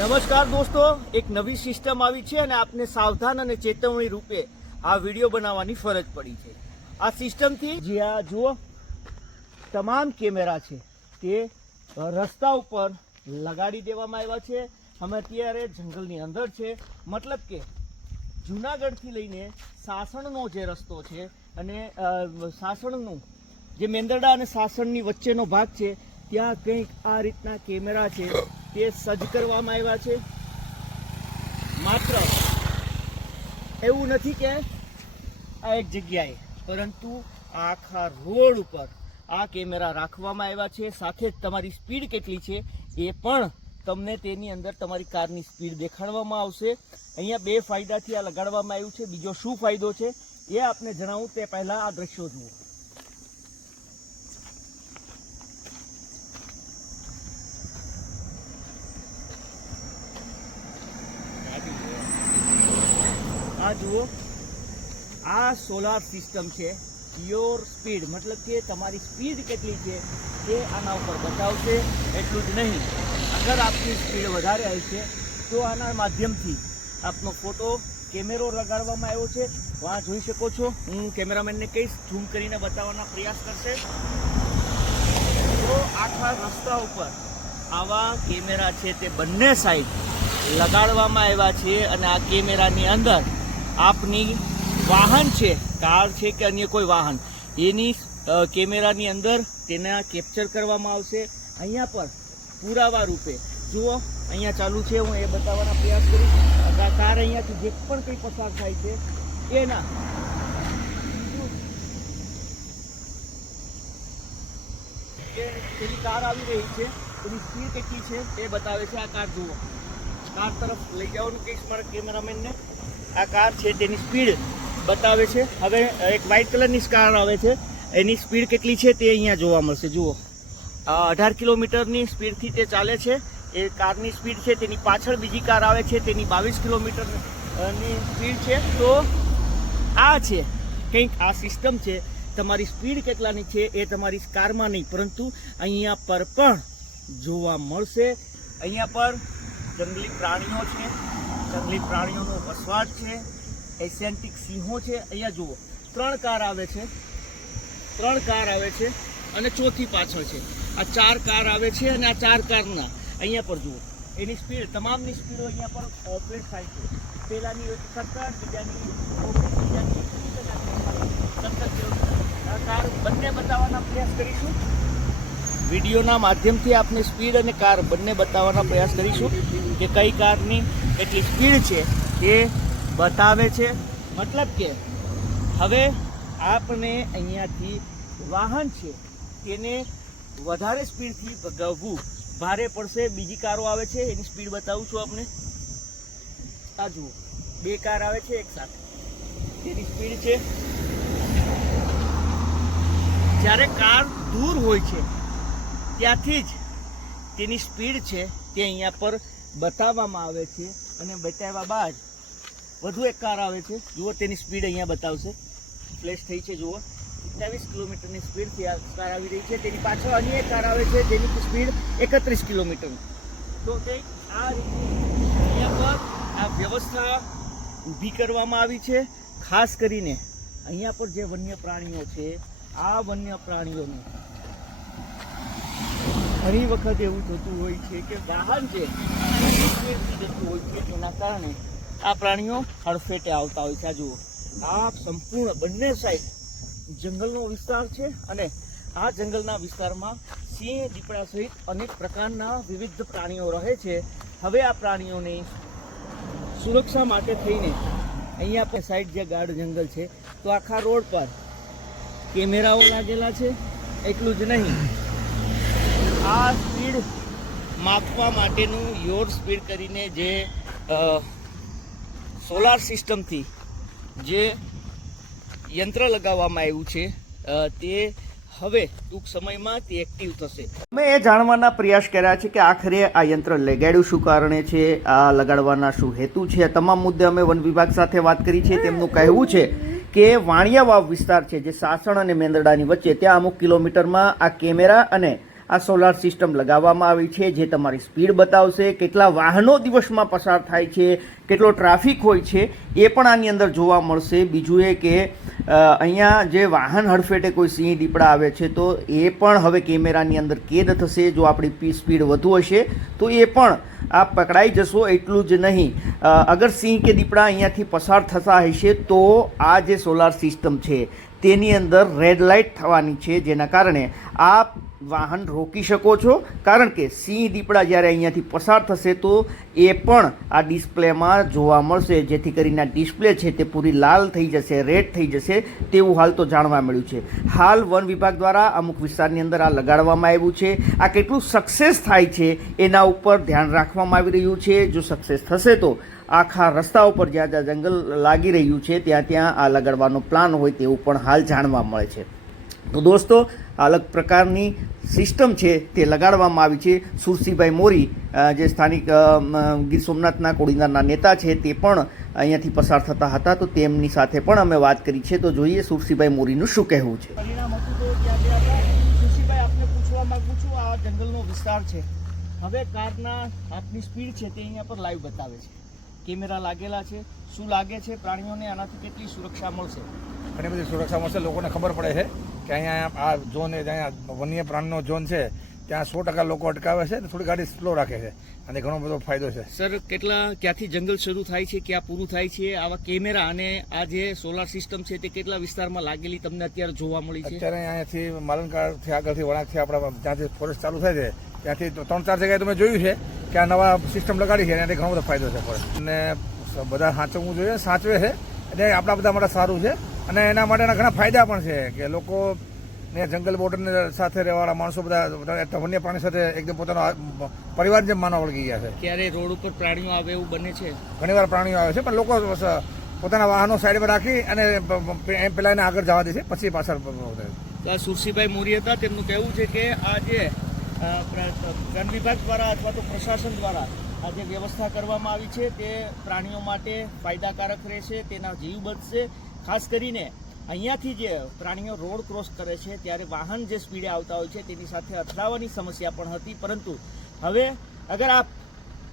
નમસ્કાર દોસ્તો, એક નવી સિસ્ટમ આવી છે અને આપને સાવધાન અને ચેતવણી રૂપે આ વીડિયો બનાવવાની ફરજ પડી છે. આ સિસ્ટમથી જે આ જુઓ, તમામ કેમેરા છે તે રસ્તા ઉપર લગાડી દેવામાં આવ્યા છે. અમે અત્યારે જંગલની અંદર છે. મતલબ કે જુનાગઢથી લઈને સાસણનો જે રસ્તો છે અને સાસણનું જે મેંદરડા અને સાસણની વચ્ચેનો ભાગ છે, ત્યાં કંઈક આ રીતના કેમેરા છે. તે સજ્જ કરવામાં આવ્યા છે. માત્ર એવું નથી કે આ એક જગ્યાએ, પરંતુ આખા રોડ ઉપર આ કેમેરા રાખવામાં આવ્યા છે. સાથે જ તમારી સ્પીડ કેટલી છે એ પણ તમને તેની અંદર તમારી કારની સ્પીડ દેખાડવામાં આવશે. અહીંયા બે ફાયદાથી આ લગાડવામાં આવ્યું છે. બીજો શું ફાયદો છે એ આપને જણાવું તે પહેલાં આ દ્રશ્યો જુઓ. જુઓ. આ સોલાર સિસ્ટમ છે. યોર સ્પીડ મતલબ કે તમારી સ્પીડ કેટલી છે તે આના ઉપર બતાવશે. એટલું જ નહીં. અગર આપની સ્પીડ વધારે આવી છે, તો આના માધ્યમથી આપનો ફોટો કેમેરો લગાડવામાં આવ્યો છે. વાં જોઈ શકો છો. હું કેમેરામેનને કહીશ ઝૂમ કરીને બતાવવાના પ્રયાસ કરશે. તો આખા રસ્તા ઉપર આવા કેમેરા છે તે બંને સાઈડ લગાડવામાં આવ્યા છે અને આ કેમેરાની અંદર આપની વાહન છે, કાર છે કે અન્ય કોઈ વાહન, એની કેમેરાની અંદર તેના કેપ્ચર કરવામાં આવશે. અહીંયા પર પુરાવા રૂપે. જુઓ, અહીંયા ચાલુ છે, હું એ બતાવવાના પ્રયાસ કરીશ. કાર અહીંયાથી જે પણ કંઈ પસાર થાય છે, એના પેલી કાર આવી રહી છે, એની સ્પીડ કેટલી છે, એ બતાવે છે આ કાર. જુઓ. કાર તરફ લઈ જવાનું કહીશ મારા કેમેરામેનને. આ કાર છે તેની સ્પીડ બતાવે છે. હવે એક વ્હાઇટ કલરની કાર આવે છે. એની સ્પીડ કેટલી છે તે અહીંયા જોવા મળશે. જુઓ. અઢાર કિલોમીટરની સ્પીડથી તે ચાલે છે. એ કારની સ્પીડ છે તેની પાછળ બીજી કાર આવે છે. તેની બાવીસ કિલોમીટરની સ્પીડ છે. તો આ છે. કંઈક આ સિસ્ટમ છે. તમારી સ્પીડ કેટલાની છે એ તમારી કારમાં નહીં, પરંતુ અહીંયા પર પણ જોવા મળશે. અહીંયા પર જંગલી પ્રાણીઓ છે, જંગલી પ્રાણીઓનો વસવાટ છે એશિયાન્ટિક સિંહો છે. અહીંયા જુઓ, ત્રણ કાર આવે છે, ત્રણ કાર આવે છે અને ચોથી પાછળ છે. આ ચાર કાર આવે છે અને આ ચાર કારના. અહીંયા પર જુઓ, એની સ્પીડ તમામની સ્પીડો અહીંયા પર ઓપરેટ થાય છે. પહેલાંની સત્તર બીજાની બીજાની સત્તર કાર બંને બતાવવાના પ્રયાસ કરીશું. વિડીયોના માધ્યમથી આપને સ્પીડ અને કાર બંને બતાવવાના પ્રયાસ કરીશું કે કઈ કારની કેટલી સ્પીડ છે એ બતાવે છે. મતલબ કે હવે આપણે અહીંયાથી વાહન છે તેને વધારે સ્પીડથી ભગાવવું ભારે પડશે. બીજી કારો આવે છે, એની સ્પીડ બતાવું છું આપને. આ જુઓ, બે કાર આવે છે એક સાથે. તેની સ્પીડ છે. જ્યારે કાર દૂર હોય છે ત્યાંથી જ તેની સ્પીડ છે તે અહીંયા પર બતાવવામાં આવે છે અને બતાવ્યા બાદ વધુ એક કાર આવે છે. જુઓ તેની સ્પીડ અહીંયા બતાવશે. ફ્લેશ થઈ છે, જુઓ. સત્યાવીસ કિલોમીટરની સ્પીડથી આ કાર આવી રહી છે. તેની પાછળ અન્ય એક કાર આવે છે, જેની સ્પીડ એકત્રીસ કિલોમીટર. તો તે આ રીતે અહીંયા પર આ વ્યવસ્થા ઊભી કરવામાં આવી છે. ખાસ કરીને અહીંયા પર જે વન્ય પ્રાણીઓ છે, આ વન્ય પ્રાણીઓને ઘણી વખત એવું થતું હોય છે કે વાહન છે જતું હોય છે તેના કારણે આ પ્રાણીઓ હડફેટે આવતા હોય છે. આ જુઓ. આ સંપૂર્ણ બંને સાઈડ જંગલનો વિસ્તાર છે અને આ જંગલના વિસ્તારમાં સિંહ, દીપડા સહિત અનેક પ્રકારના વિવિધ પ્રાણીઓ રહે છે. હવે આ પ્રાણીઓની સુરક્ષા માટે થઈને અહીંયા આપણે સાઈડ જે ગાઢ જંગલ છે, તો આખા રોડ પર કેમેરાઓ લાગેલા છે. એટલું જ નહીં. આ સ્પીડ માપવા માટેનું યોર સ્પીડ કરીને જે સોલાર સિસ્ટમથી જે યંત્ર લગાવવામાં આવ્યું છે તે હવે ટૂંક સમયમાં તે એક્ટિવ થશે. અમે એ જાણવાના પ્રયાસ કર્યા છે કે આખરે આ યંત્ર લગાડ્યું શું કારણે છે, આ લગાડવાના શું હેતુ છે તમામ મુદ્દે અમે વન વિભાગ સાથે વાત કરી છે, તેમનું કહેવું છે કે વાણિયા વાવ વિસ્તાર છે, જે સાસણ અને મેંદરડાની વચ્ચે, ત્યાં અમુક કિલોમીટરમાં આ કેમેરા અને આ સોલાર સિસ્ટમ લગાવવામાં આવી છે, જે તમારી સ્પીડ બતાવશે, કેટલા વાહનો દિવસમાં પસાર થાય છે, કેટલો ટ્રાફિક હોય છે, એ પણ આની અંદર જોવા મળશે. બીજું એ કે અહીંયા જે વાહન હડફેટે કોઈ સિંહ દીપડા આવે છે, તો એ પણ હવે કેમેરાની અંદર કેદ થશે. જો આપણી સ્પીડ વધુ હશે, તો એ પણ આ પકડાઈ જશો એટલું જ નહીં. અગર સિંહ કે દીપડા અહીંયાથી પસાર થતા હશે, તો આ જે સોલાર સિસ્ટમ છે તેની અંદર રેડ લાઇટ થવાની છે, જેના કારણે આપ વાહન રોકી શકો છો. કારણ કે સિંહ દીપડા જ્યારે અહીંયાથી પસાર થશે તો એ પણ આ ડિસ્પ્લેમાં જોવા મળશે. જેથી કરીને આ ડિસ્પ્લે છે તે પૂરી લાલ થઈ જશે રેડ થઈ જશે તેવું હાલ તો જાણવા મળ્યું છે. હાલ વન વિભાગ દ્વારા અમુક વિસ્તારની અંદર આ લગાડવામાં આવ્યું છે. આ કેટલું સક્સેસ થાય છે એના ઉપર ધ્યાન રાખવામાં આવી રહ્યું છે. જો સક્સેસ થશે તો આખા રસ્તા ઉપર જ્યાં જ્યાં જંગલ લાગી રહ્યું છે, ત્યાં ત્યાં આ લગાડવાનો પ્લાન હોય તેવું પણ હાલ જાણવા મળે છે. તો દોસ્તો અલગ પ્રકારની સિસ્ટમ છે તે લગાડવામાં આવી છે. સુરસીભાઈ મોરી જે સ્થાનિક ગીર સોમનાથના કોડીનારના નેતા છે, તે પણ અહીંયાથી પસાર થતા હતા. તો તેમની સાથે પણ અમે વાત કરી છે. તો જોઈએ સુરસીભાઈ મોરીનું શું કહેવું છે. જંગલનો વિસ્તાર છે. હવે કારના આપની સ્પીડ છે તે અહીંયા પર લાઈવ બતાવે છે. કેમેરા લાગેલા છે શું લાગે છે પ્રાણીઓને આનાથી કેટલી સુરક્ષા મળશે? ઘણી બધી સુરક્ષા મળશે. લોકોને ખબર પડે છે કે અહીંયા આ ઝોન એ અહીંયા વન્ય પ્રાણીનો ઝોન છે ત્યાં સો ટકા લોકો અટકાવે છે થોડી ગાડી સ્લો રાખે છે અને ઘણો બધો ફાયદો છે. સર કેટલા ક્યાંથી જંગલ શરૂ થાય છે ક્યાં પૂરું થાય છે આવા કેમેરા અને આ જે સોલાર સિસ્ટમ છે તે કેટલા વિસ્તારમાં લાગેલી તમને અત્યારે જોવા મળી છે? અત્યારે અહીંયાથી માલનકારથી આગળથી વળાંકથી આપણા જ્યાંથી ફોરેસ્ટ ચાલુ થાય છે ત્યાંથી ત્રણ ચાર જગ્યાએ તમે જોયું છે. કે આ નવા સિસ્ટમ લગાડી છે એનાથી ઘણો બધો ફાયદો છે ફોરેસ્ટ અને બધા સાચવવું જોઈએ સાચવે છે. એટલે આપણા બધા માટે સારું છે. અને એના માટેના ઘણા ફાયદા પણ છે કે લોકો ને જંગલ બોર્ડરની સાથે રહેવાવાળા માણસો બધા વન્ય પ્રાણી સાથે એકદમ પોતાનો પરિવાર જેમ માનવા વળગી ગયા છે. ક્યારે રોડ ઉપર પ્રાણીઓ આવે એવું બને છે? ઘણીવાર પ્રાણીઓ આવે છે પણ લોકો પોતાના વાહનો સાઈડમાં રાખી અને એમ પેલા એને આગળ જવા દે છે પછી પાછળ તો આ સુરસીભાઈ મોરી હતા તેમનું કહેવું છે કે આ જે વન વિભાગ દ્વારા અથવા તો પ્રશાસન દ્વારા આ જે વ્યવસ્થા કરવામાં આવી છે તે પ્રાણીઓ માટે ફાયદાકારક રહેશે, તેના જીવ બચશે. ખાસ કરીને અહીંયાથી જે પ્રાણીઓ રોડ ક્રોસ કરે છે, ત્યારે વાહન જે સ્પીડે આવતા હોય છે, તેની સાથે અથડાવાની સમસ્યા પણ હતી. પરંતુ હવે અગર આપ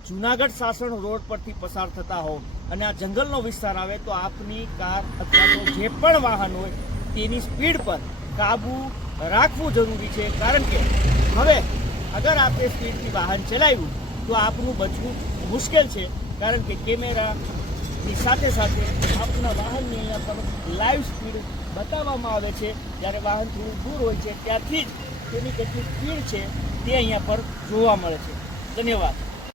જુનાગઢ સાસણ રોડ પરથી પસાર થતા હો અને આ જંગલનો વિસ્તાર આવે, તો આપની કાર અથવા તો જે પણ વાહન હોય તેની સ્પીડ પર કાબુ રાખવું જરૂરી છે. કારણ કે હવે, અગર આપણે સ્પીડથી વાહન ચલાવ્યું, તો આપનું બચવું મુશ્કેલ છે, કારણ કે કેમેરાની સાથે સાથે આપના વાહનની અહીંયા પર લાઈવ સ્પીડ બતાવવામાં આવે છે. જ્યારે વાહન થોડું દૂર હોય છે, ત્યાંથી જ તેની કેટલી સ્પીડ છે, તે અહીંયા પર જોવા મળે છે. ધન્યવાદ.